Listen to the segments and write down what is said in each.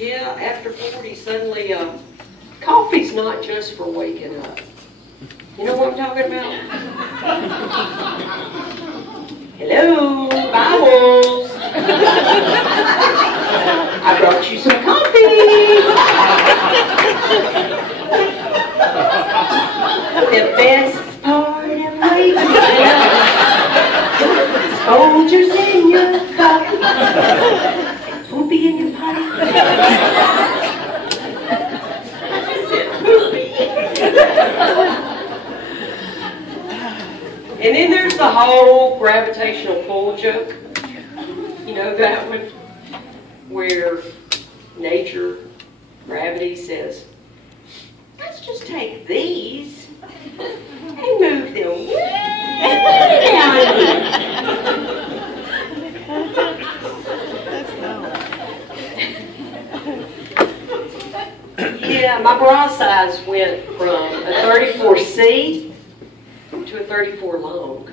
Yeah, after 40, suddenly, coffee's not just for waking up. You know what I'm talking about? Hello, Bowels. I brought you some coffee. The best part of waking up, Folgers in your cup, poopy in your pipe. And then there's the whole gravitational pull joke. You know that one? Where nature, gravity says, let's just take these and move them way down here. Yeah, my bra size went from a 34C to a 34 long.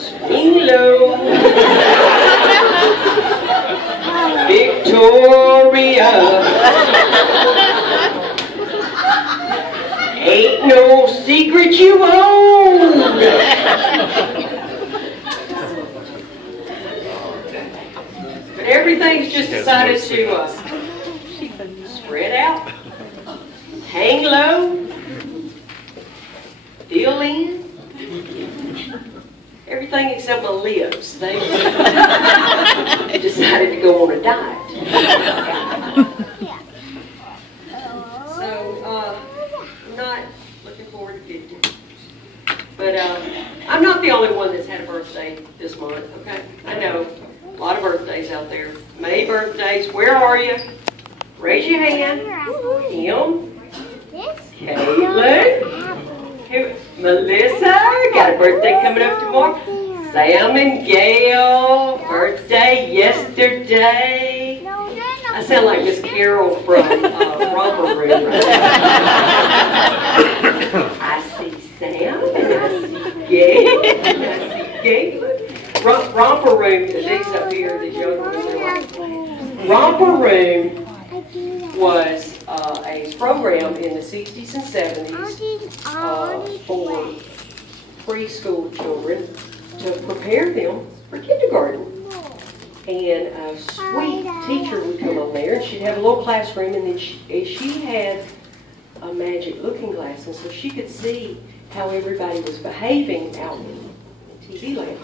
Swing low, Victoria. Ain't no secret you own. But everything's just decided to spread out. Hang low, fill in, everything except my lips. They decided to go on a diet. So, I'm not looking forward to 50. But I'm not the only one that's had a birthday this month, okay? I know, a lot of birthdays out there. May birthdays, where are you? Raise your hand. Him. Caitlin, Melissa, got a birthday coming up tomorrow. Sam and Gail, birthday yesterday. I sound like Miss Carol from Romper Room. Right? I see Sam and I see Gail and I see Caitlin. Romper Room, these up here, these young ones are like, Romper Room was a program in the 60s and 70s for preschool children to prepare them for kindergarten. And a sweet teacher would come on there, and she'd have a little classroom, and then she had a magic looking glass, and so she could see how everybody was behaving out in TV land.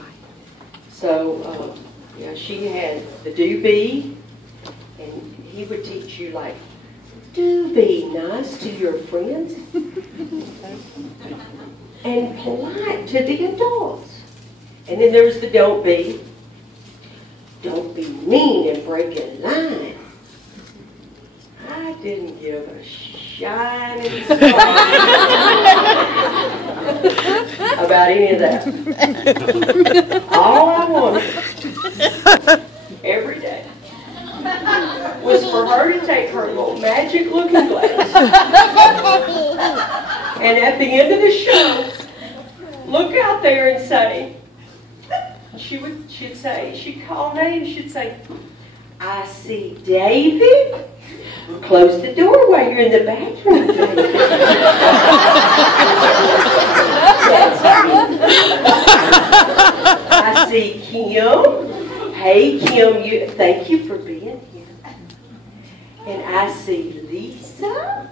So, yeah, she had the do be, and he would teach you like, do be nice to your friends and polite to the adults. And then there was the don't be. Don't be mean and break a line. I didn't give a shining spark about any of that. All I wanted every day was for her to take her little magic looking glass and at the end of the show look out there and say, she'd call names, she'd say, I see David. Close the door while you're in the bathroom, David. I see Kim. Hey Kim, thank you for being here. And I see Lisa.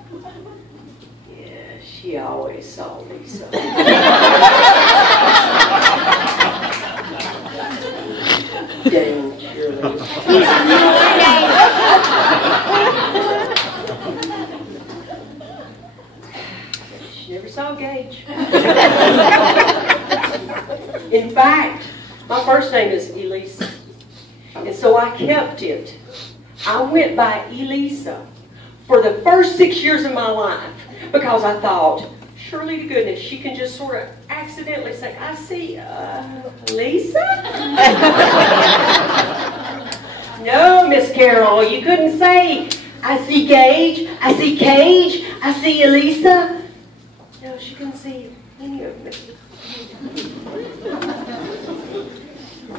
Yeah, she always saw Lisa. Dangerous. She never saw Gage. In fact, my first name is Elisa. And so I kept it. I went by Elisa for the first 6 years of my life because I thought, surely to goodness, she can just sort of accidentally say, I see Lisa? No, Miss Carol, you couldn't say, I see Gage, I see Cage, I see Elisa. No, she couldn't see any of me.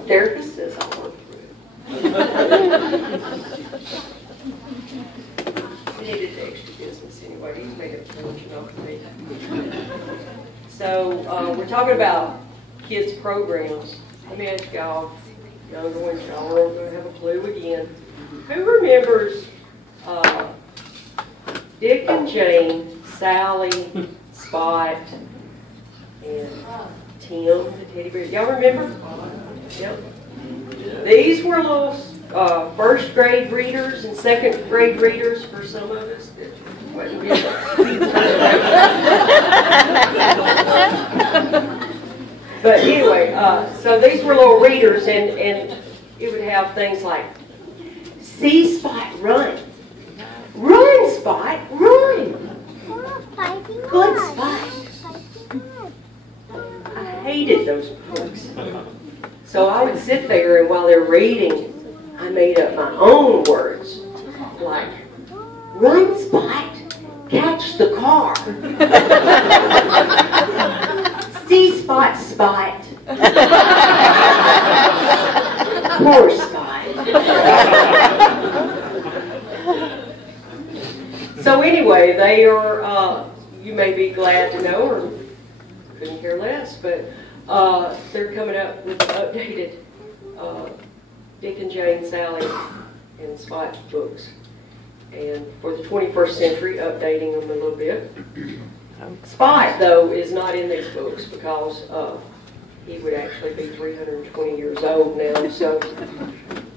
Therapist says, kids' programs. Let me ask y'all, younger ones, y'all are going to have a clue again. Who remembers Dick and Jane, Sally, Spot, and Tim, the teddy bear? Y'all remember? Yep. These were little first grade readers and second grade readers for some of us that wasn't good. But anyway, so these were little readers, and it would have things like, "See Spot, run. Run, Spot, run. Good Spot." I hated those books. So I would sit there, and while they're reading, I made up my own words, like, "Run, Spot, catch the car." "See Spot, Spot." Poor Spot. So anyway, they are, you may be glad to know, or couldn't care less, but they're coming up with updated Dick and Jane, Sally, and Spot books. And for the 21st century, updating them a little bit. Spot, though, is not in these books because he would actually be 320 years old now, so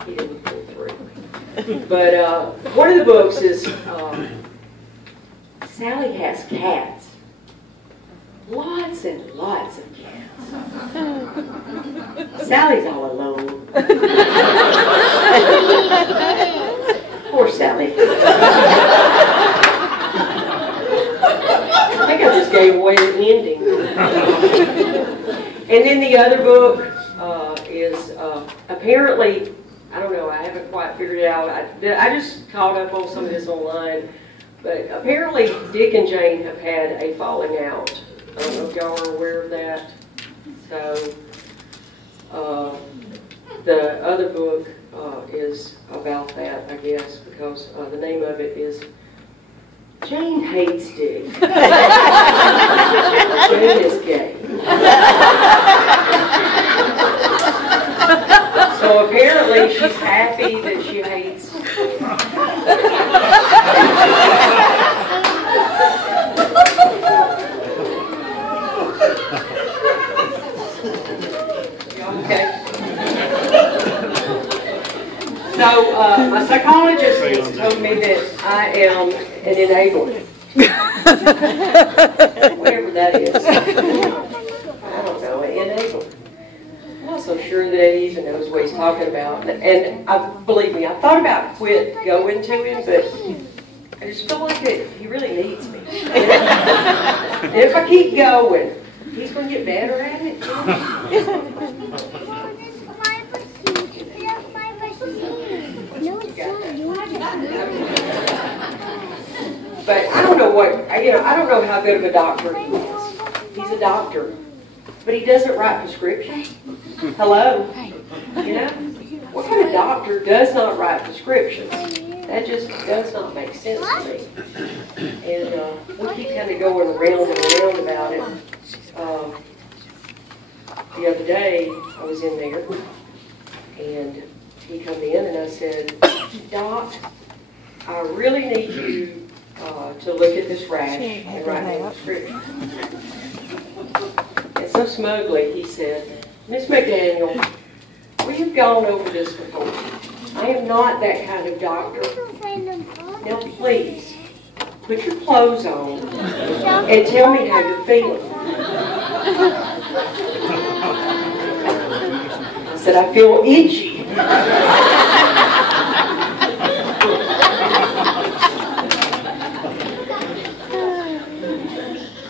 he didn't pull through. But one of the books is Sally has cats. Lots and lots of cats. Sally's all alone. Poor Sally. I think I just gave away the ending. And then the other book is apparently, I don't know, I haven't quite figured it out. I just caught up on some of this online. But apparently Dick and Jane have had a falling out. I don't know if y'all are aware of that. So the other book is about that, I guess, because the name of it is Jane Hates Dick. Jane is gay. So apparently she's happy that she hates. Okay. So my psychologist has told me that I am an enabler. Whatever that is. I don't know, an enabler. I'm not so sure that he even knows what he's talking about. And believe me, I thought about quit going to him, but I just feel like that he really needs me. And if I keep going, he's going to get better at it. But I don't know I don't know how good of a doctor he is. He's a doctor, but he doesn't write prescriptions. Hello? You know? What kind of doctor does not write prescriptions? That just does not make sense to me. And we keep kind of going around and around about it. The other day, I was in there, and he come in, and I said, "Doc, I really need you to look at this rash and write me a prescription." And so smugly, he said, "Miss McDaniel, we have gone over this before. I am not that kind of doctor. Now please, put your clothes on and tell me how you're feeling." I said, "I feel itchy."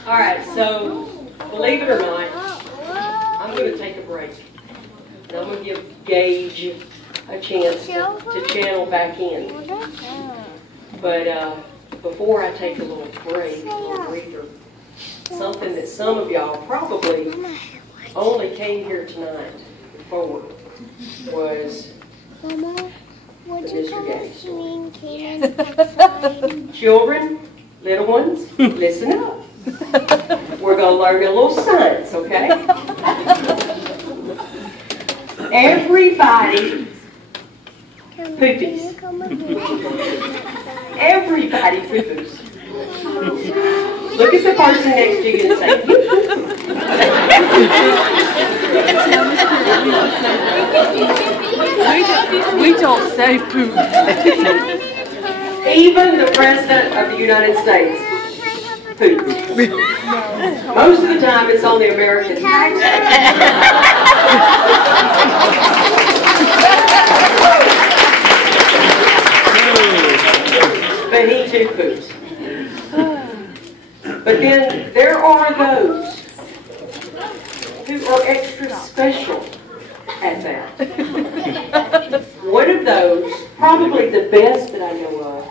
All right, so believe it or not, I'm going to take a break. And I'm going to give Gage a chance to channel back in. But before I take a little break, a little breather, something that some of y'all probably only came here tonight for was the Mr. Gage story. Children, little ones, listen up. We're going to learn a little science, okay? Everybody poopies. Everybody poo-poos. Look at the person next to you and say, you We don't say poop. Even the President of the United States poops. Most of the time it's on the American tax. But he too poops. But then there are those who are extra special at that. One of those, probably the best that I know of,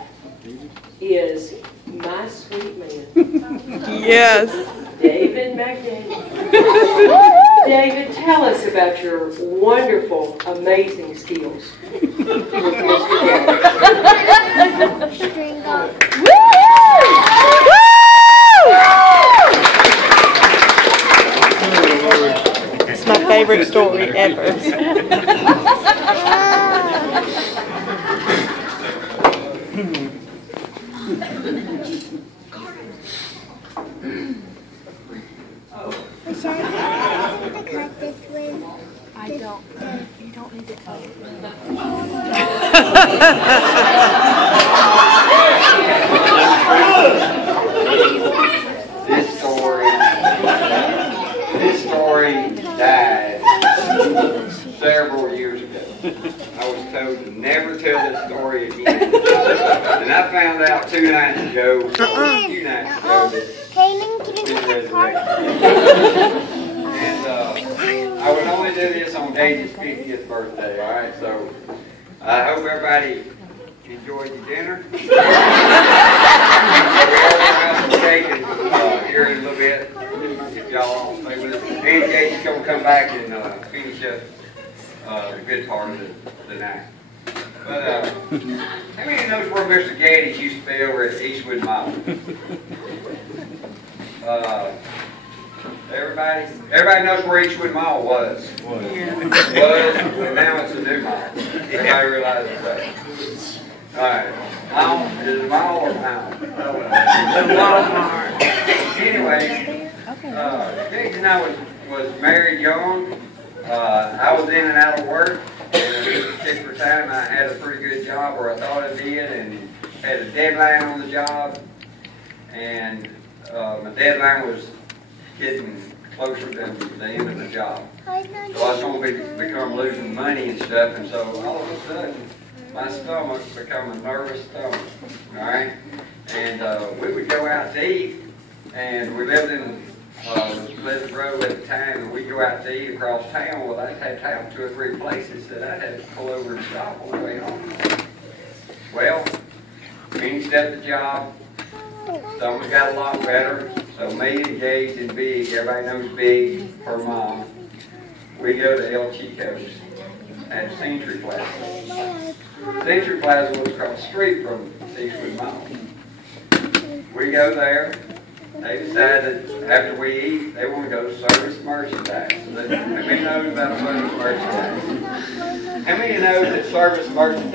is my sweet man. Yes. David McDaniel. David, tell us about your wonderful, amazing skills with Mr. Gage. It's my favorite story ever. I'm sorry, can I to cut this one? You don't need to cut it. This story died several years ago. I was told to never tell this story again. And I found out 2 nights ago, a few nights ago, that it's been resurrected. And I would only do this on Gage's 50th birthday, all right? So I hope everybody enjoyed your dinner. We'll have some cake here in a little bit, if y'all want to stay with us. And Gage is going to come back and finish up the good part of the night. But how many knows where Mr. Gage used to be over at Eastwood Mall? Everybody knows where Eastwood Mall was. And now it's a new mall. Everybody realizes that. Alright. Is it a mall or mall? Anyway, Gage and I was married young. I was in and out of work. And at this particular time, I had a pretty good job, or I thought I did, and had a deadline on the job. And my deadline was getting closer than the end of the job. So I was going to become losing money and stuff, and so all of a sudden, my stomach became a nervous stomach, all right? And we would go out to eat, and we lived in Pleasant Road at the time, and we'd go out to eat across town. Well, I had to have 2 or 3 places that I had to pull over and stop on the way home. Well, finished up the job. Stomach got a lot better. So me and Gage and Big, everybody knows Big, her mom, we go to El Chico's at Century Plaza. Century Plaza was across the street from Eastwood Mall. We go there. They decide that after we eat, they want to go to service merchandise. So how many knows about service merchandise? How many knows that service merchandise